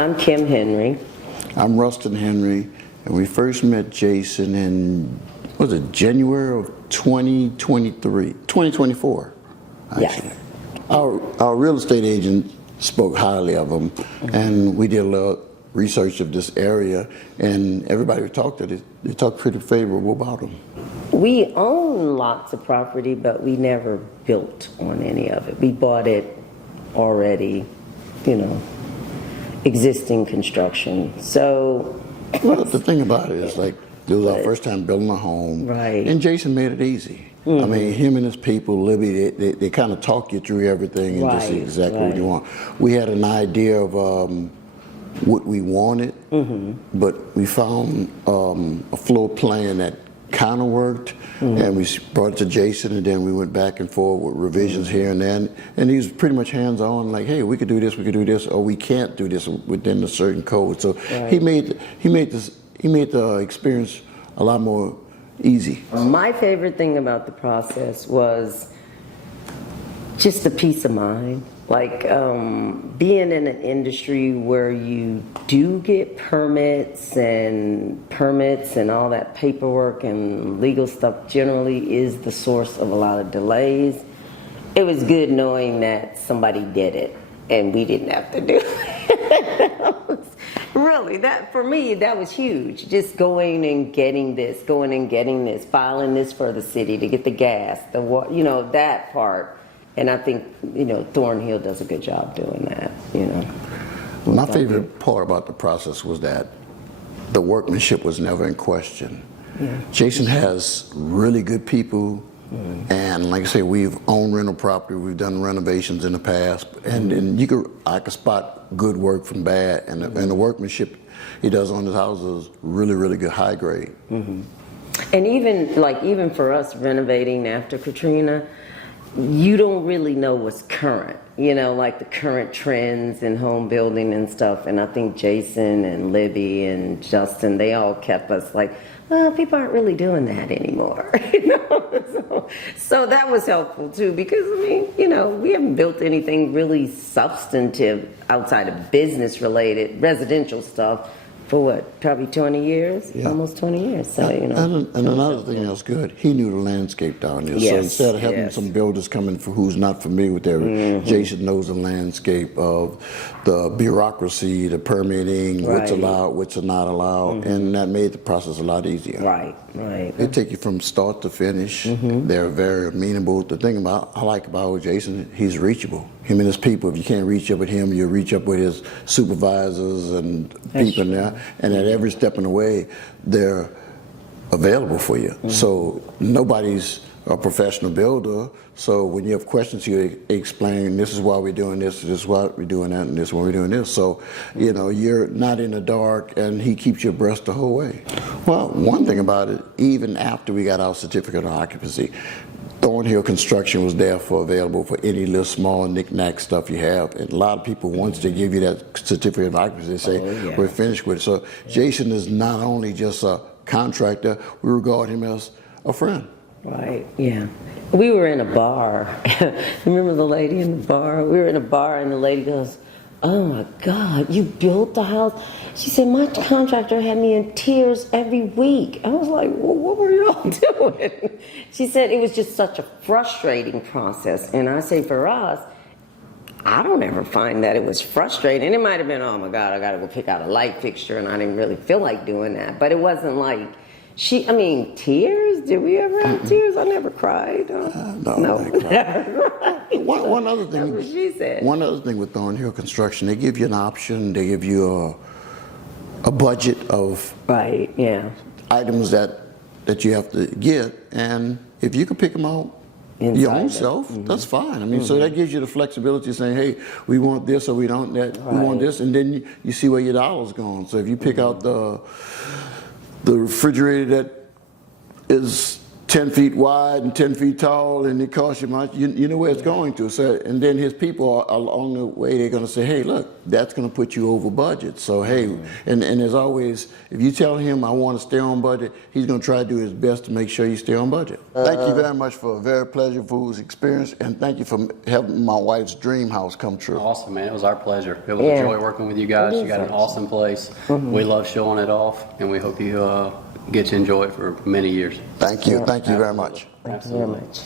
I'm Kim Henry. I'm Rustin Henry, and we first met Jason in, was it January of 2024, actually. Yes. Our real estate agent spoke highly of him, and we did a little research of this area, and everybody we talked to, they talked pretty favorable about him. We own lots of property, but we never built on any of it. We bought it already, existing construction. So, well, the thing about it is, like, it was our first time building a home, right? And Jason made it easy. I mean, him and his people, Libby, they kind of talk you through everything and just see exactly what you want. We had an idea of what we wanted, but we found a floor plan that kind of worked, and we brought it to Jason, and then we went back and forth with revisions here and there, and he was pretty much hands-on, like, hey, we could do this, or we can't do this within a certain code. So he made the experience a lot more easy. My favorite thing about the process was just the peace of mind. Like being in an industry where you do get permits and all that paperwork and legal stuff generally is the source of a lot of delays. It was good knowing that somebody did it and we didn't have to do it. Really, that for me, that was huge. Just going and getting this, filing this for the city to get the gas, the water, that part. And I think, Thornhill does a good job doing that, My favorite part about the process was that the workmanship was never in question. Yeah. Jason has really good people, and like I say, we've owned rental property, we've done renovations in the past, and I could spot good work from bad, and the workmanship he does on his house is really, really good, high grade. And even for us renovating after Katrina, you don't really know what's current, like the current trends in home building and stuff. And I think Jason and Libby and Justin, they all kept us like, well, people aren't really doing that anymore, So that was helpful too, because we haven't built anything really substantive outside of business related residential stuff for what, probably 20 years, almost 20 years. So, and another thing that was good, he knew the landscape down there. Yes, so instead of having some builders coming for who's not familiar with that, Jason knows the landscape of the bureaucracy, the permitting, what's allowed, what's not allowed, and that made the process a lot easier. Right. They take you from start to finish. They're very amenable. The thing I like about Jason, he's reachable. Him and his people, if you can't reach up with him, you reach up with his supervisors and people in there. And at every step in the way, they're available for you. So nobody's a professional builder. So when you have questions, you explain, this is why we're doing this is why we're doing that, and this is why we're doing this. So, you're not in the dark, and he keeps you abreast the whole way. Well, one thing about it, even after we got our certificate of occupancy, Thornhill Construction was there available for any little small knick-knack stuff you have. And a lot of people, once they give you that certificate of occupancy, they say, we're finished with it. So Jason is not only just a contractor, we regard him as a friend. Right, yeah. We were in a bar. Remember the lady in the bar? We were in a bar and the lady goes, oh my God, you built the house? She said, my contractor had me in tears every week. I was like, well, what were y'all doing? She said it was just such a frustrating process. And I say for us, I don't ever find that it was frustrating. It might have been, oh my God, I got to go pick out a light fixture, and I didn't really feel like doing that. But it wasn't like, tears? Did we ever have tears? I never cried. No. One other thing. That's what she said. One other thing with Thornhill Construction, they give you an option. They give you a budget of items that you have to get, and if you can pick them out your own self, that's fine. So that gives you the flexibility of saying, hey, we want this or we don't that. We want this, and then you see where your dollar's going. So if you pick out the refrigerator that is 10 feet wide and 10 feet tall, and it costs you much, you know where it's going to. So, and then his people are, along the way, they're going to say, hey, look, that's going to put you over budget. So, hey, and there's always, if you tell him I want to stay on budget, he's going to try to do his best to make sure you stay on budget. Thank you very much for a very pleasurable experience, and thank you for helping my wife's dream house come true. Awesome, man. It was our pleasure. It was a joy working with you guys. You got an awesome place. We love showing it off, and we hope you get to enjoy it for many years. Thank you. Thank you very much. Thank you very much.